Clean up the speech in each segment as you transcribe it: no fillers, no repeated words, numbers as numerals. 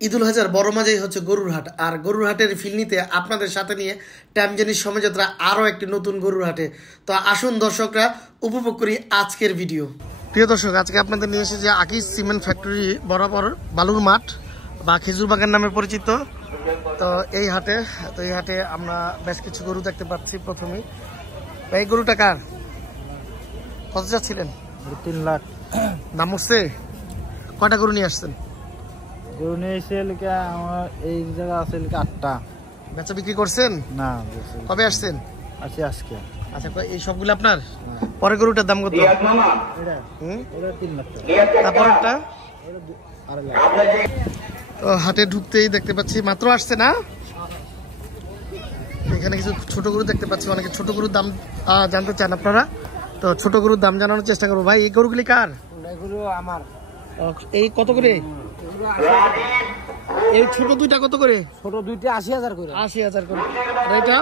ঈদুল হাজার বড় মাঝেই হচ্ছে গরুর হাট, আর গরুর হাটের ফিল নিতে আপনাদের সাথে নিয়ে টাইমজেনির সময়যাত্রা আরও একটি নতুন গরুর হাটে। তো আসুন দর্শকরা উপভোগ করি আজকের ভিডিও। প্রিয় দর্শক, আজকে আপনাদের নিয়ে এসেছে আকিজ সিমেন্ট ফ্যাক্টরি বরাবর বালুর মাঠ বা খেজুর বাগান নামে পরিচিত। তো এই হাটে আমরা বেশ কিছু গরু দেখতে পাচ্ছি। প্রথমেই এই গরুটা কার, কত যাচ্ছিলেন? 3 লাখ দাম উঠছে? কয়টা গরু নিয়ে আসছেন? গরু নিয়ে এসে আমার এই জায়গা আছে 8টা। বেচা বিক্রি করছেন? না, কবে আসছেন? আছি আজকে। আচ্ছা, এই সবগুলো আপনার? পরে গরুটার দাম কত? এটা 3 লাখ টাকা। তারপরটা? আড়াই লাখ। তো হাটে ঢুকতেই দেখতে পাচ্ছি, মাত্র আসছে না? এখানে কিছু ছোট গরু দেখতে পাচ্ছি, অনেকে ছোট গরুর দাম জানতে চান আপনারা। তো ছোট গরুর দাম জানানোর চেষ্টা করবো। ভাই, এই গরুগুলি কার? এগুলো আমার। এই কত করে? এই ছোট দুইটা কত করে? ছোট দুইটা 80,000 করে। 80,000 করে। আর এটা?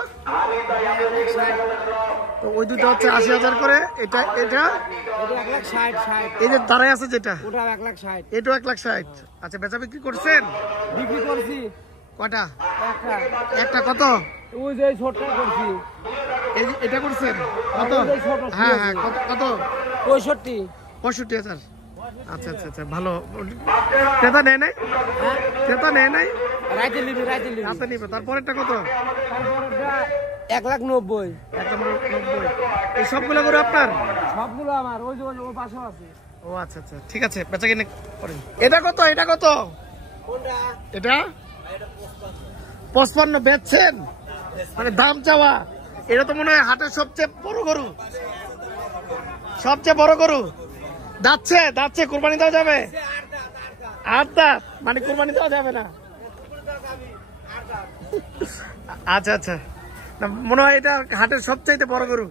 তো ওই দুটো হচ্ছে 80,000 করে। এটা 1,60,000। এই যে দাঁড়ায় আছে যেটা, ওটা 1,60,000। এটাও 1,60,000। আচ্ছা, বেচা বিক্রি করছেন? বিক্রি করছি কটা? একটা। একটা কত? ওই যে ছোটটা করছি। এটা করছেন কত? হ্যাঁ, কত? 65,000। আচ্ছা, ভালো। ক্রেতা নেয় নাই? রাইতে নিবি। রাতে নিবে। তারপরেরটা কত? 1,90,000। 1,90,000। এই সবগুলো করে আপনার? সবগুলো আমার। ওই যে ও পাশেও আছে। ও আচ্ছা, ঠিক আছে, বেচা কিনে করেন। এটা কত? এটা 55 বেচছেন? মানে দাম চাওয়া। এটা তো মনে হয় হাটের সবচেয়ে বড় গরু। দাঁতছে কোরবানি দেওয়া যাবে? 8 দাঁত, মানে কোরবানি দেওয়া যাবে না। আচ্ছা, মনে হয় এটা হাটের সবচাইতে বড় গরু।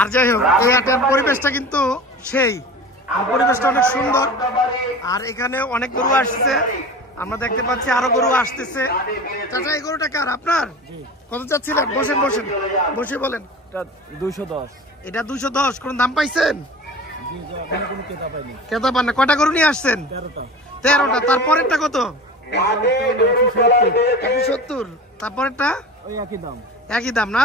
আর যাই হোক, এই হাটের পরিবেশটা কিন্তু পরিবেশটা অনেক সুন্দর। আর এখানে অনেক গরু আসছে, আমরা দেখতে পাচ্ছি আরো গরু আসতেছে। চাচা, এই গরুটা কার, আপনার? কত চাচ্ছিলেন? বসে বলেন। 210। এটা 210। কোন দাম পাইছেন? ক্রেতা পান না। কয়টা গরু নিয়ে আসছেন? 13টা। তারপরেরটা কত? 170। তারপরেরটা একই দাম না?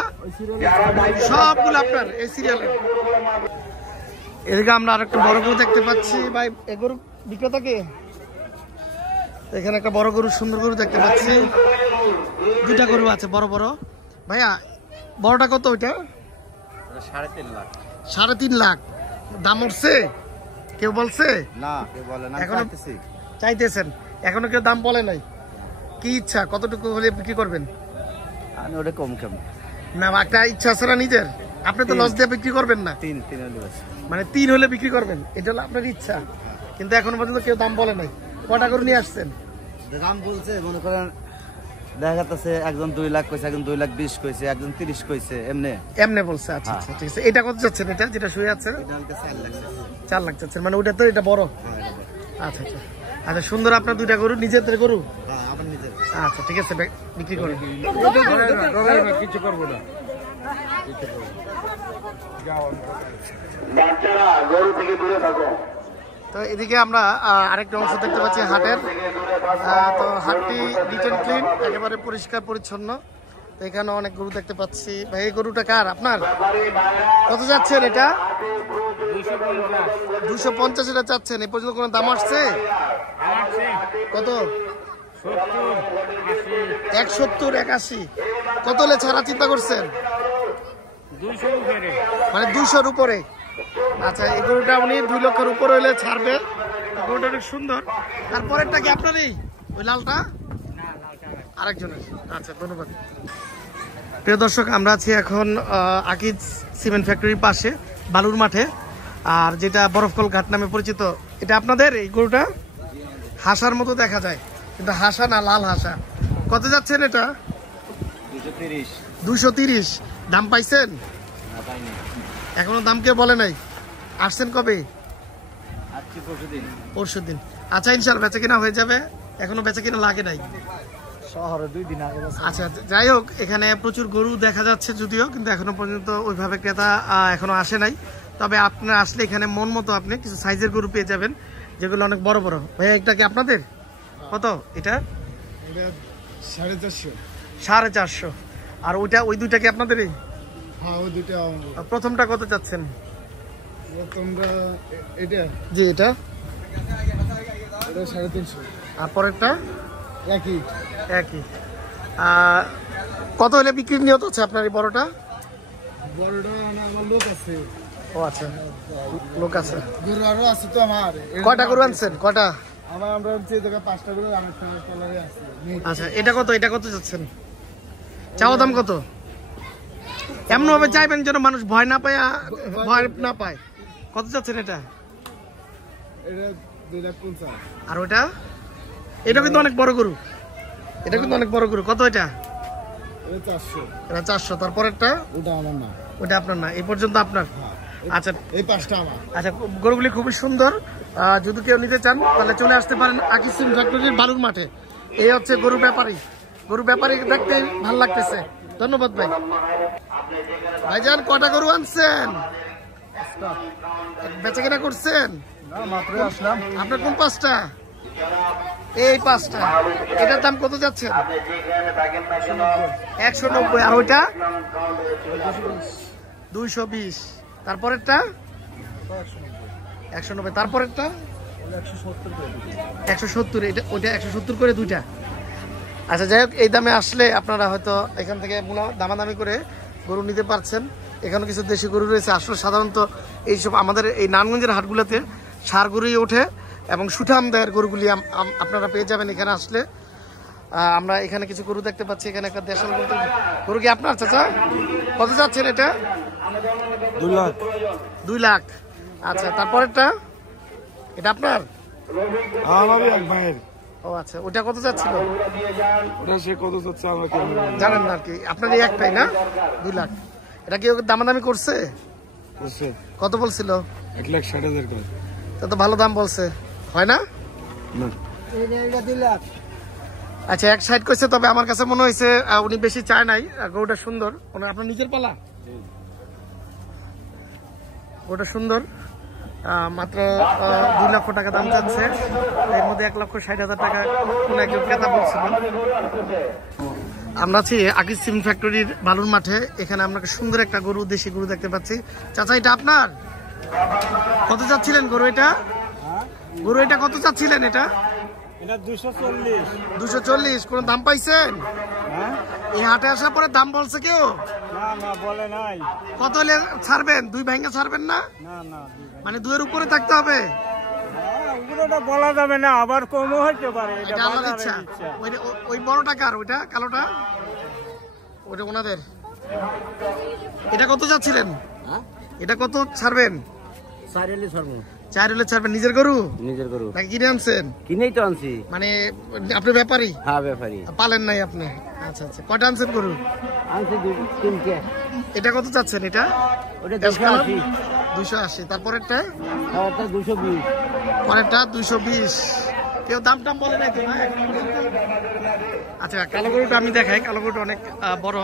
সবগুলো আপনার এই সিরিয়ালে। এদিকে আমরা আরেকটা বড় গরু দেখতে পাচ্ছি। ভাই, এই গরু বিক্রেতা কে? এখানে একটা বড় গরু, সুন্দর গরু দেখতে পাচ্ছি। দুইটা গরু আছে বড়। ভাইয়া, বড়টা কত? ওইটা 3.5 লাখ। 3.5 লাখ। দাম উঠছে? কেউ বলছে? না, কেউ বলে না। এখনো চাইতেছেন? এখনো কেউ দাম বলে নাই? কি ইচ্ছা, কতটুকু হলে বিক্রি করবেন? আমি ওটা কম না, একটা ইচ্ছা আছে না নিজের? আপনি তো লস দিয়ে বিক্রি করবেন না। 3 মানে 3 হলে বিক্রি করবেন, এটা হলো আপনার ইচ্ছা। কিন্তু এখনো পর্যন্ত কেউ দাম বলে নাই। কটা করে নিয়ে আসছেন? দাম বলছে, মনে করেন দেখা যাচ্ছে একজন 2 লাখ কইছে, একজন 2,20,000 কইছে, একজন 30 কইছে। এমনি বলছে। আচ্ছা, ঠিক আছে। এটা কত যাচ্ছেন? এটা যেটা শুয়ে আছে 4 লাখ যাচ্ছেন। মানে ওটা তো, এটা বড়। আচ্ছা, সুন্দর। আপনার দুইটা গরু নিজেদের গরু? আচ্ছা, ঠিক আছে, বিক্রি করে কিছু করবো না। তো এদিকে আমরা আরেকটা অংশ দেখতে পাচ্ছি হাটের। তো হাটটি নিট অ্যান্ড ক্লিন, একেবারে পরিষ্কার পরিচ্ছন্ন। তো এখানে অনেক গরু দেখতে পাচ্ছি। ভাই, এই গরুটা কার, আপনার? কত যাচ্ছেন এটা? 250 এটা চাচ্ছেন। এই পর্যন্ত কোনো দাম আসছে? কত? 170, 81। কত হলে ছাড়া চিন্তা করছেন? 200 মানে 200-র উপরে। আচ্ছা, এই গরুটা উনি 2 লক্ষের উপরে হলে ছাড়বে। গরুটা অনেক সুন্দর। তারপরেরটা কি আপনারই? ওই লালটা আরেকজনের? আচ্ছা, ধন্যবাদ। প্রিয় দর্শক, আমরা আছি এখন আকিজ সিমেন্ট ফ্যাক্টরির পাশে বালুর মাঠে, আর যেটা বরফকল ঘাট নামে পরিচিত। এটা আপনাদের? এই গরুটা হাসার মতো দেখা যায়, কিন্তু হাসা না, লাল হাসা। কত যাচ্ছেন এটা? 230। দাম পাইছেন? এখনো দাম কেউ বলে নাই? আসছেন কবে? পরশুদিন। আচ্ছা, ইনশাআল্লাহ বেচা কিনা হয়ে যাবে। এখনো বেচা কিনা লাগে নাই? শহরে 2 দিন আগে। আচ্ছা, যাই হোক, এখানে প্রচুর গরু দেখা যাচ্ছে যদিও, কিন্তু এখনো পর্যন্ত ওইভাবে ক্রেতা এখনো আসে নাই। তবে আপনারা আসলে এখানে মন মতো আপনি কিছু সাইজের গরু পেয়ে যাবেন, যেগুলো অনেক বড়। ভাইয়া, এটা কি আপনাদের? কত এটা? এটা 450। 450। আর ওইটা ওই দুইটা কি আপনাদেরই? হ্যাঁ ওই দুটো আমাদের। আর প্রথমটা কত চাচ্ছেন? তোমরা এটা জি এটা এটা 350। আর পরেরটা একই একই। কত হলে বিক্রির নিয়ত আছে আপনার এই বড়টা? বড়টা আমার লোক আছে। ও আচ্ছা, লোক আছে। গরু আরো আছে তো আমার। কয়টা গরু আনছেন? কয়টা? আমরা হচ্ছে এদিকে 5টা গরু আমার টলারে আছে। আচ্ছা এটা কত? এটা কত যাচ্ছেন? চাওয়া দাম কত? এমন ভাবে চাইবেন যেন মানুষ ভয় না পায়, ভয় না পায়। কত যাচ্ছেন এটা? এটা 250,000। আর ওটা? এটা কিন্তু অনেক বড় গরু, এটা কিন্তু অনেক বড় গরু। কত এটা? এটা 400। এটা 400। তারপরেরটা? ওটা আমার না। ওটা আপনার না, এই পর্যন্ত আপনার। আচ্ছা এই 5টা আমার। আচ্ছা, গরুগুলি খুবই সুন্দর। যদি কেউ নিতে চান তাহলে চলে আসতে পারেন আকিস সিমেন্ট ফ্যাক্টরির বালুর মাঠে। এই হচ্ছে গরু ব্যাপারী। গরু ব্যাপারী দেখতে ভালো লাগতেছে। ধন্যবাদ ভাই। ভাইজান কটা গরু আনছেন? বেচা কেনা করছেন? না মাত্র আসলাম। আপনার কোন 5টা? এই 5টা। এটার দাম কত যাচ্ছেন? 190। আর ওইটা 220। তারপরেরটা 190। তারপরেরটা 170। এটা ওইটা 170 করে দুইটা। আচ্ছা যাই হোক, এই দামে আসলে আপনারা হয়তো এখান থেকে দামাদামি করে গরু নিতে পারছেন। এখানে কিছু দেশি গরু রয়েছে। আসলে সাধারণত এইসব আমাদের এই নারায়ণগঞ্জের হাটগুলোতে ষাঁড় গরুই ওঠে এবং সুঠাম দেহের গরুগুলি আপনারা পেয়ে যাবেন এখানে আসলে। আমরা এখানে কিছু গরু দেখতে পাচ্ছি। এখানে একটা দেশাল গরু কি আপনার চাচা? কত যাচ্ছেন এটা? 2 লাখ। 2 লাখ। আচ্ছা তারপরেরটা? এটা আপনার? আমারই এক ভাইয়ের। ও আচ্ছা, ওটা কত যাচ্ছিল? ওটা সে কত যাচ্ছে আমরা জানেন না আর কি। আপনার এই একটাই না? 2 লাখ। এটা কি দামাদামি করছে? করছে। কত বলছিল? 1,60,000 করে। তা তো ভালো দাম বলছে, হয় না? না এটা 2 লাখ। আচ্ছা 160 করছে। তবে আমার কাছে মনে হয়েছে উনি বেশি চায় নাই। গরুটা সুন্দর। আপনার নিজের পালা? গরুটা সুন্দর। মাত্র 2 লক্ষ টাকা দাম যাচ্ছে। এর মধ্যে 1,60,000 টাকা কোন একজন ক্রেতা বলছিল। আমরা আছি আকিস সিমেন্ট ফ্যাক্টরির বালুর মাঠে। এখানে আমরা সুন্দর একটা গরু, দেশি গরু দেখতে পাচ্ছি। চাচা এটা আপনার? কত চাচ্ছিলেন গরু এটা? গরু এটা কত চাচ্ছিলেন এটা? এটা 240। 240। কোন দাম পাইছেন? হ্যাঁ? এই হাটে আসার পরে দাম বলছে কেউ? না না বলে নাই। কত হলে ছাড়বেন? 2 ভাঙা ছাড়বেন না? না না মানে 2 এর উপরে থাকতে হবে? ওগুলোটা বলা যাবে না, আবার কমও হতে পারে। এটা আল্লাহর ইচ্ছা। ওই বড় টাকার ওইটা কালোটা ওটা ওনাদের। এটা কত যাচ্ছিলেন? এটা কত ছাড়বেন? 4 হলে ছাড়বো। 4 হলে ছাড়বেন। নিজের গরু নিজের গরু নাকি কিনে আনছেন? কিনেই তো আনছি। মানে আপনি ব্যাপারী? হ্যাঁ ব্যাপারী। পালেন নাই আপনি? আচ্ছা আচ্ছা, কয়টা আনছেন গরু? আনছি 3টে। এটা কত চাচ্ছেন? এটা ওটা 280। 280। তারপরেরটা? ওটা 220। পরেরটা 220। কেউ দাম টাম বলে নাই তো না? আচ্ছা কালো গরুটা আমি দেখাই। কালো গরুটা অনেক বড়।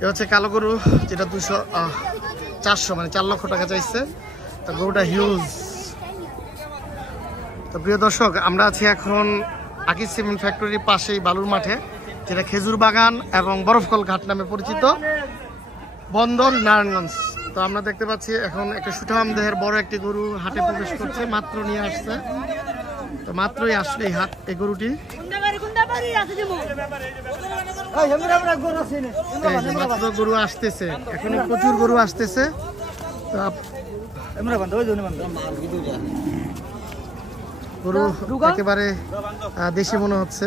এ হচ্ছে কালো গরু, যেটা 400 মানে 4 লক্ষ টাকা চাইছে। তো গরুটা হিউজ। তো প্রিয় দর্শক, আমরা আছি এখন আকিস সিমেন্ট ফ্যাক্টরির পাশেই বালুর মাঠে, যেটা খেজুর বাগান এবং বরফকল ঘাট নামে পরিচিত, বন্দর নারায়ণগঞ্জ। তো আমরা দেখতে পাচ্ছি এখন একটা সুঠাম দেহের বড় একটি গরু হাটে প্রবেশ করছে। মাত্র নিয়ে আসছে। তো মাত্রই আসলে এই গরুটি। মাত্র গরু আসতেছে, এখন প্রচুর গরু আসতেছে। গরু একেবারে দেশি মনে হচ্ছে।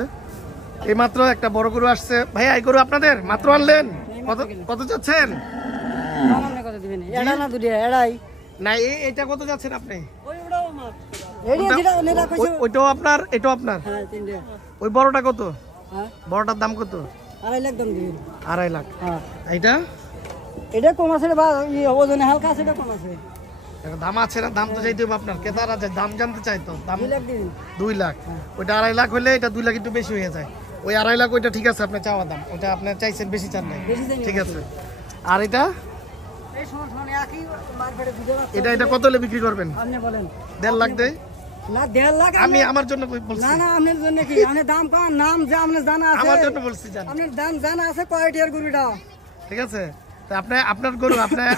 এই মাত্র একটা বড় গরু আসছে। ভাইয়া এই গরু আপনাদের মাত্র আনলেন? কত যাচ্ছেন? না এইটা কত যাচ্ছেন আপনি? ওইটাও আপনার, এটাও আপনার? ওই বড়টা কত? বড়টার দাম কত? 2.5 লাখ দাম দিবেন। 2.5 লাখ। এইটা এটা কম আছে বা ওজনে হালকা আছে, এটা কম আছে। দাম আছে না? দাম তো চাইতে হবে আপনার। ক্রেতারা দাম জানতে চাই তো। দাম 2 লাখ দিবেন। 2 লাখ। ওইটা 2.5 লাখ হলে এটা 2 লাখ একটু বেশি হয়ে যায়। ওই 2.5 লাখ ওইটা ঠিক আছে, আপনার চাওয়া দাম। ওইটা আপনার চাইছেন, বেশি চান নাই, ঠিক আছে। আর এটা এই সমস্যা একই মার্কেটে দিতে পারছে। এটা কত হলে বিক্রি করবেন? আপনি বলেন। 1.5 লাখ দেয়? না 1.5 লাখ আমি আমার জন্য বলছি না না আপনার জন্য কি আপনি দাম কম নাম যে আপনার জানা আছে আমার জন্য বলছি জান আপনার দাম জানা আছে কয়টির গরুটা ঠিক আছে তো আপনার গরু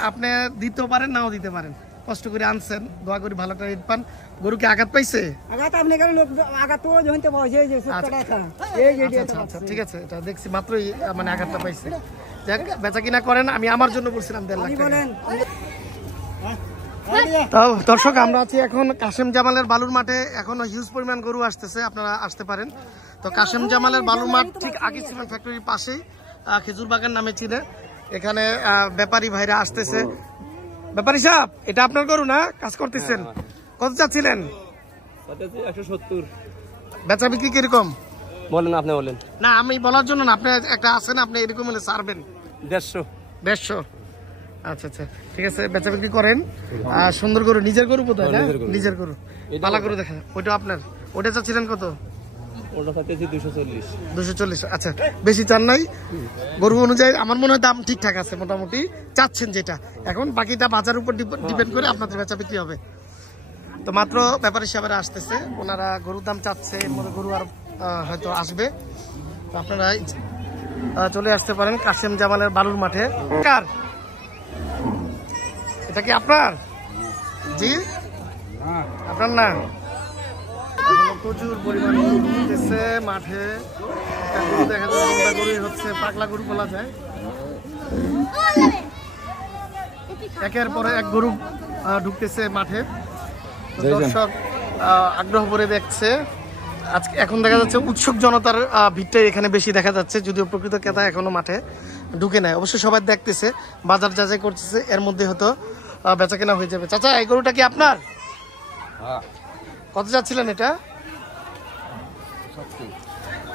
আপনি দিতেও পারেন নাও দিতে পারেন কষ্ট করে আনছেন দোয়া করি ভালো একটা ঈদ পান গরু কি আঘাত পাইছে আঘাত আপনি কেন লোক আঘাত তো জনতে বসে এই যে সুটটা আছে এই যে আচ্ছা ঠিক আছে এটা দেখছি মাত্রই মানে আঘাতটা পাইছে যাক বেচা কিনা করেন আমি আমার জন্য বলছিলাম 1.5 লাখ টাকা বলেন তো দর্শক আমরা আছি এখন কাশেম জামালের বালুর মাঠে এখনো হিউজ পরিমাণ গরু আসতেছে আপনারা আসতে পারেন তো কাশেম জামালের বালুর মাঠ ঠিক আকিজ সিমেন্ট ফ্যাক্টরির পাশেই খেজুর বাগান নামে চিনে এখানে ব্যাপারী ভাইরা আসতেছে ব্যাপারী সাহেব এটা আপনার গরু না কাজ করতেছেন কত চাচ্ছিলেন 170 বেচা বিক্রি কিরকম বলেন আপনি বলেন না আমি বলার জন্য না আপনি একটা আছেন আপনি এরকম হলে ছাড়বেন 150 আচ্ছা ঠিক আছে বেচা বিক্রি করেন সুন্দর গরু নিজের গরু বোধ হয় না নিজের গরু পালা গরু দেখেন ওইটা আপনার ওটা চাচ্ছিলেন কত ওটা চাচ্ছি 240 আচ্ছা বেশি চান নাই গরু অনুযায়ী আমার মনে হয় দাম ঠিকঠাক আছে মোটামুটি চাচ্ছেন যেটা এখন বাকিটা বাজার উপর ডিপেন্ড করে আপনাদের বেচা বিক্রি হবে তো মাত্র ব্যাপারী সাহেবরা আসতেছে ওনারা গরুর দাম চাচ্ছে এর মধ্যে গরু আর হয়তো আসবে তো আপনারা চলে আসতে পারেন কাশেম জামালের বালুর মাঠে কার এটা কি আপনার জি আপনার না প্রচুর পরিমাণ গরু ঢুকতেছে মাঠে দেখা যায় গরুই হচ্ছে পাগলা গরু বলা যায় একের পরে এক গরু ঢুকতেছে মাঠে দর্শক আগ্রহ করে দেখছে আজকে এখন দেখা যাচ্ছে উৎসুক জনতার ভিড়টাই এখানে বেশি দেখা যাচ্ছে যদিও প্রকৃত ক্রেতা এখনো মাঠে ঢুকে নেয় অবশ্যই সবাই দেখতেছে বাজার যাচাই করতেছে এর মধ্যে হয়তো বেচা কেনা হয়ে যাবে চাচা এই গরুটা কি আপনার কত যাচ্ছিলেন এটা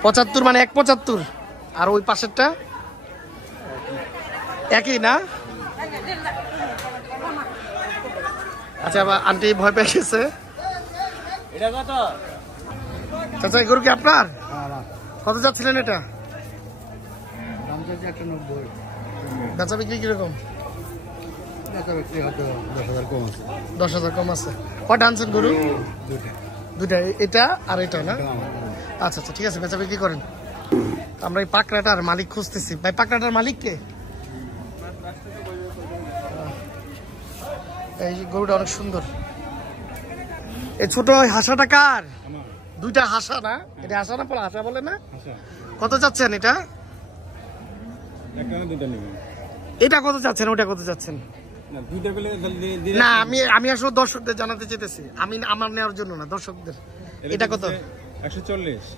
75 মানে 175 আর ওই পাশেরটা একই না আচ্ছা আন্টি ভয় পেয়ে গেছে চাচা এই গরু কি আপনার কত যাচ্ছিলেন এটা বেচা বিক্রি কিরকম 10,000 কম আছে কয়টা আনছেন গরু দুটা এটা আর এটা না আচ্ছা ঠিক আছে বেচা বিক্রি করেন আমরা এই পাকড়াটার মালিক খুঁজতেছি ভাই পাকড়াটার মালিক কে এই গরুটা অনেক সুন্দর এই ছোট হাসাটা কার দুইটা হাসা না এটা হাসা না পরে হাসা বলে না কত চাচ্ছেন এটা এটা কত চাচ্ছেন ওটা কত চাচ্ছেন না আমি আসলে দর্শকদের জানাতে চেয়েছি আমি আমার নেওয়ার জন্য না দর্শকদের এটা কত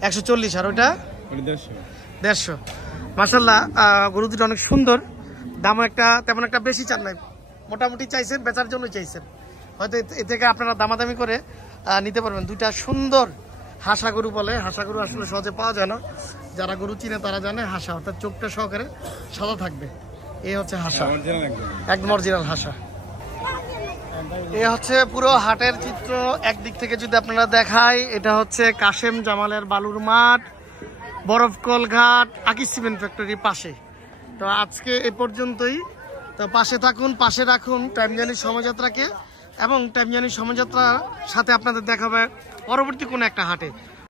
140 আর ওটা 150 মাশাআল্লাহ গরু দুটো অনেক সুন্দর দামও তেমন একটা বেশি চান নাই মোটামুটি চাইছেন বেচার জন্য চাইছেন হয়তো এ থেকে আপনারা দামাদামি করে নিতে পারবেন দুইটা সুন্দর হাসা গরু বলে হাসা গরু আসলে সহজে পাওয়া যায় না যারা গরু চিনে তারা জানে হাসা অর্থাৎ চোখটা সহকারে সাদা থাকবে এই হচ্ছে হাসা একদম অরিজিনাল হাসা এ হচ্ছে পুরো হাটের চিত্র একদিক থেকে যদি আপনারা দেখাই এটা হচ্ছে কাশেম জামালের বালুর মাঠ বরফকল ঘাট আকিজ সিমেন্ট ফ্যাক্টরির পাশে তো আজকে এ পর্যন্তই তো পাশে থাকুন পাশে রাখুন টাইম জার্নি সময়যাত্রাকে এবং টাইম জার্নি সময়যাত্রার সাথে আপনাদের দেখা হবে পরবর্তী কোনো একটা হাটে